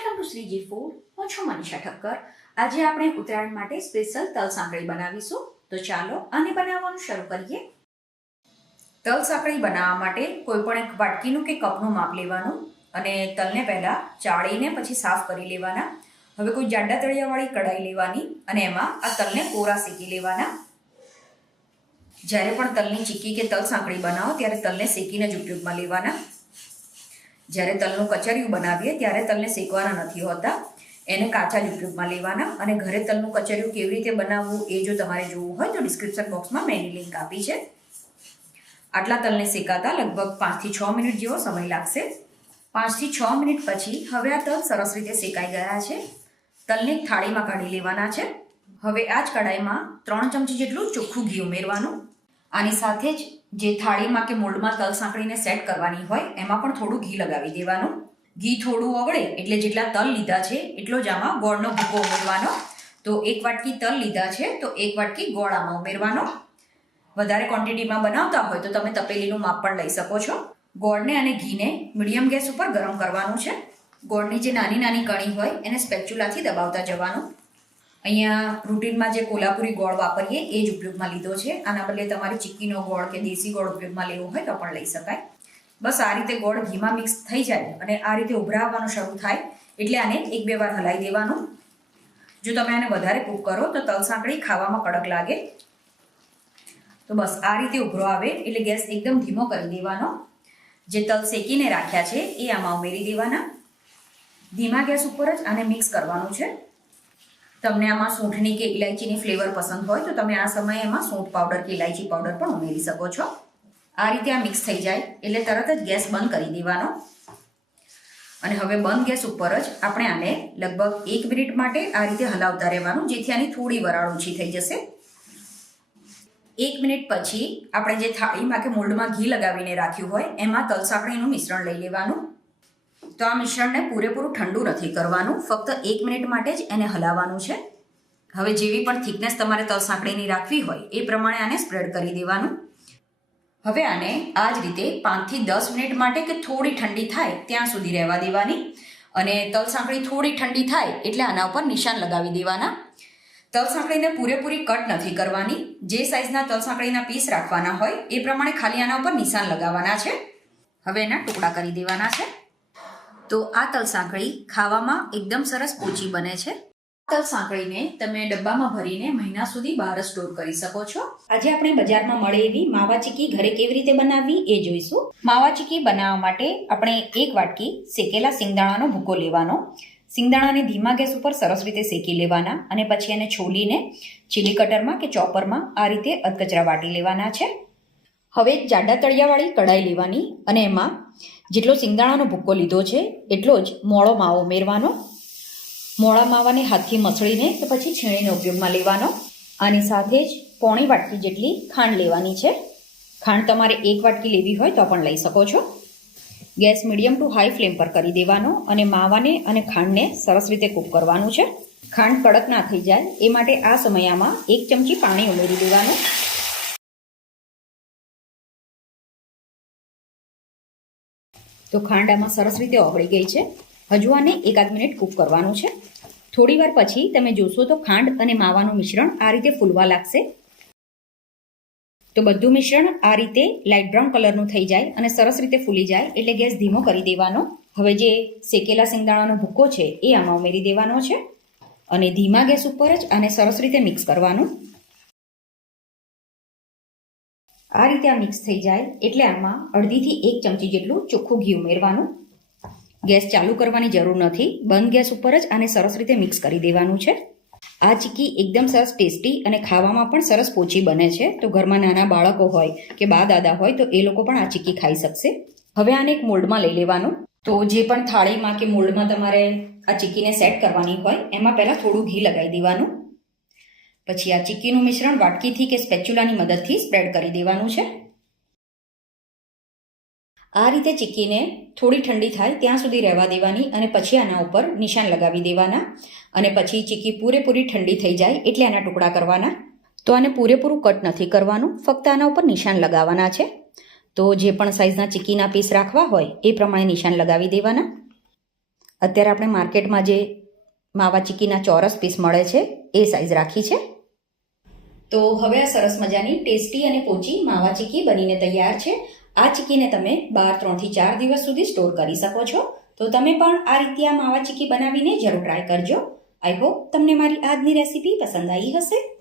Welcome to Shriji food. હું છું મનીષા ઠક્કર. આજે આપણે ઉત્તરાયણ માટે સ્પેશિયલ તલ સાંકળી બનાવીશું. તો ચાલો આને બનાવવાનું શરૂ કરીએ. તલ સાંકળી બનાવવા માટે કોઈ પણ એક વાટકીનું કે કપનું માપ લેવાનું અને તલને પહેલા ચાળીને પછી સાફ કરી લેવાના. હવે કોઈ જાડા તળિયાવાળી કઢાઈ લેવાની અને એમાં આ તલને કોરા શેકી લેવાના. જ્યારે પણ તલની ચીક્કી કે તલ સાંકળી બનાવો ત્યારે તલને શેકીને જ ઉપયોગમાં લેવાના. જ્યારે તલનું કચરિયું બનાવીએ ત્યારે તલને શેકવાના નથી હોતા, એને કાચા જ ઉપયોગમાં લેવાના. અને ઘરે તલનું કચરિયું કેવી રીતે બનાવવું એ જો તમારે જોવું હોય તો ડિસ્ક્રિપ્શન બોક્સમાં મેં એની લિંક આપી છે. આટલા તલને શેકાતા લગભગ 5 થી 6 મિનિટ જેવો સમય લાગશે. 5 થી 6 મિનિટ પછી હવે આ તલ સરસ રીતે શેકાઈ ગયા છે. તલને એક થાળીમાં કાઢી લેવાના છે. હવે આ જ કઢાઈમાં 3 ચમચી જેટલું ચોખ્ખું ઘી ઉમેરવાનું. આની સાથે જ જે થાળીમાં કે મોલ્ડમાં તલ સાંકળીને સેટ કરવાની હોય એમાં પણ થોડું ઘી લગાવી દેવાનું. ઘી થોડું ઓગળે એટલે જેટલા તલ લીધા છે એટલો જ આમાં ગોળનો ભૂકો ઉમેરવાનો. તો 1 વાટકી તલ લીધા છે તો 1 વાટકી ગોળ આમાં ઉમેરવાનો. વધારે ક્વોન્ટિટીમાં બનાવતા હોય તો તમે તપેલીનું માપ પણ લઈ શકો છો. ગોળને અને ઘીને મીડિયમ ગેસ ઉપર ગરમ કરવાનું છે. ગોળની જે નાની નાની કણી હોય એને સ્પેચ્યુલાથી દબાવતા જવાનું. અહીંયા રૂટીનમાં જે કોલ્હાપુરી ગોળ વાપરીએ એ જ ઉપયોગમાં લીધો છે. આના બદલે તમારે ચીક્કીનો ગોળ કે દેશી ગોળ ઉપયોગમાં લેવો હોય તો પણ લઈ શકાય. બસ આ રીતે ગોળ ઘીમાં મિક્સ થઈ જાય અને આ રીતે ઉભરાવવાનું શરૂ થાય એટલે આને 1-2 વાર હલાવી દેવાનું. જો તમે આને વધારે કૂક કરો તો તલ સાંકળી ખાવામાં કડક લાગે. તો બસ આ રીતે ઉભરો આવે એટલે ગેસ એકદમ ધીમો કરી દેવાનો. જે તલ શેકીને રાખ્યા છે એ આમાં ઉમેરી દેવાના. ધીમા ગેસ ઉપર જ આને મિક્સ કરવાનું છે. તમને આમાં સૂંઠની કે ઇલાયચીની ફ્લેવર પસંદ હોય તો તમે આ સમયે એમાં સૂંઠ પાવડર કે ઇલાયચી પાવડર પણ ઉમેરી શકો છો. આ રીતે આ મિક્સ થઈ જાય એટલે તરત જ ગેસ બંધ કરી દેવાનો. અને હવે બંધ ગેસ ઉપર જ આપણે આને લગભગ 1 મિનિટ માટે આ રીતે હલાવતા રહેવાનું, જેથી આની થોડી વરાળ ઓછી થઈ જશે. 1 મિનિટ પછી આપણે જે થાળીમાં કે મોલ્ડમાં ઘી લગાવીને રાખ્યું હોય એમાં તલ સાંકળીનું મિશ્રણ લઈ લેવાનું. તો આ મિશ્રણને પૂરેપૂરું ઠંડુ નથી કરવાનું, ફક્ત 1 મિનિટ માટે જ એને હલાવવાનું છે. હવે જેવી પણ થિકનેસ તમારે તલ સાંકળીની રાખવી હોય એ પ્રમાણે આને સ્પ્રેડ કરી દેવાનું. હવે આને આ જ રીતે 5 થી 10 મિનિટ માટે કે થોડી ઠંડી થાય ત્યાં સુધી રહેવા દેવાની. અને તલ સાંકળી થોડી ઠંડી થાય એટલે આના ઉપર નિશાન લગાવી દેવાના. તલ સાંકળીને પૂરેપૂરી કટ નથી કરવાની. જે સાઇઝના તલ સાંકળીના પીસ રાખવાના હોય એ પ્રમાણે ખાલી આના ઉપર નિશાન લગાવવાના છે. હવે એના ટુકડા કરી દેવાના છે. તો આ તલ સાંકળી ખાવામાં એકદમ સરસ પોચી બને છે. તલ સાંકળીને તમે ડબ્બામાં ભરીને મહિના સુધી બહાર સ્ટોર કરી શકો છો. આજે આપણે બજારમાં મળે એવી માવા ચીક્કી ઘરે કેવી રીતે બનાવવી એ જોઈશું. માવા ચીક્કી બનાવવા માટે આપણે 1 વાટકી શેકેલા સિંગદાણાનો ભૂકો લેવાનો. સિંગદાણાને ધીમા ગેસ ઉપર સરસ રીતે શેકી લેવાના અને પછી એને છોલીને ચીલી કટરમાં કે ચોપરમાં આ રીતે અધકચરા વાટી લેવાના છે. હવે એક જાડા તળિયાવાળી કઢાઈ લેવાની અને એમાં જેટલો સિંગદાણાનો ભૂક્કો લીધો છે એટલો જ મોળો માવો ઉમેરવાનો. મોળા માવાને હાથથી મસળીને તો પછી છીણીને ઉપયોગમાં લેવાનો. આની સાથે જ 1/4 વાટકી જેટલી ખાંડ લેવાની છે. ખાંડ તમારે 1 વાટકી લેવી હોય તો પણ લઈ શકો છો. Gas medium two high flame પર કરી દેવાનો અને માવાને અને ખાંડને સરસ રીતે કૂક કરવાનું છે. ખાંડ કડક ના થઈ જાય એ માટે આ સમયમાં 1 ચમચી પાણી ઉમેરી દેવાનું. તો ખાંડ આમાં સરસ રીતે ઓગળી ગઈ છે. હજુ આને 1-8 મિનિટ કૂક કરવાનું છે. થોડી વાર પછી તમે જોશો તો ખાંડ અને માવાનું મિશ્રણ આ રીતે ફૂલવા લાગશે. તો બધું મિશ્રણ આ રીતે લાઇટ બ્રાઉન કલરનું થઈ જાય અને સરસ રીતે ફૂલી જાય એટલે ગેસ ધીમો કરી દેવાનો. હવે જે શેકેલા સિંગદાણાનો ભૂક્કો છે એ આમાં ઉમેરી દેવાનો છે અને ધીમા ગેસ ઉપર જ આને સરસ રીતે મિક્સ કરવાનું. આ રીતે આ મિક્સ થઈ જાય એટલે આમાં 1/2 થી 1 ચમચી જેટલું ચોખ્ખું ઘી ઉમેરવાનું. ગેસ ચાલુ કરવાની જરૂર નથી, બંધ ગેસ ઉપર જ આને સરસ રીતે મિક્સ કરી દેવાનું છે. આ ચીક્કી એકદમ સરસ ટેસ્ટી અને ખાવામાં પણ સરસ પોચી બને છે. તો ઘરમાં નાના બાળકો હોય કે બા દાદા હોય તો એ લોકો પણ આ ચીક્કી ખાઈ શકશે. હવે આને એક મોલ્ડમાં લઈ લેવાનું. તો જે પણ થાળીમાં કે મોલ્ડમાં તમારે આ ચીક્કીને સેટ કરવાની હોય એમાં પહેલાં થોડું ઘી લગાવી દેવાનું. પછી આ ચીક્કીનું મિશ્રણ વાટકીથી કે સ્પેચ્યુલાની મદદથી સ્પ્રેડ કરી દેવાનું છે. આ રીતે ચીક્કીને થોડી ઠંડી થાય ત્યાં સુધી રહેવા દેવાની અને પછી આના ઉપર નિશાન લગાવી દેવાના. અને પછી ચીક્કી પૂરેપૂરી ઠંડી થઈ જાય એટલે આના ટુકડા કરવાના. તો આને પૂરેપૂરું કટ નથી કરવાનું, ફક્ત આના ઉપર નિશાન લગાવવાના છે. તો જે પણ સાઇઝના ચીક્કીના પીસ રાખવા હોય એ પ્રમાણે નિશાન લગાવી દેવાના. અત્યારે આપણે માર્કેટમાં જે માવા ચીકીના ચોરસ પીસ મળે છે એ સાઈઝ રાખી છે. તો હવે આ સરસ મજાની ટેસ્ટી અને પોચી માવા ચીકી બનીને તૈયાર છે. આ ચીકીને તમે 3 થી 4 દિવસ સુધી સ્ટોર કરી શકો છો. તો તમે પણ આ રીતે આ માવા ચીકી બનાવીને જરૂર ટ્રાય કરજો. આઈ હોપ તમને મારી આજની રેસીપી પસંદ આવી હશે.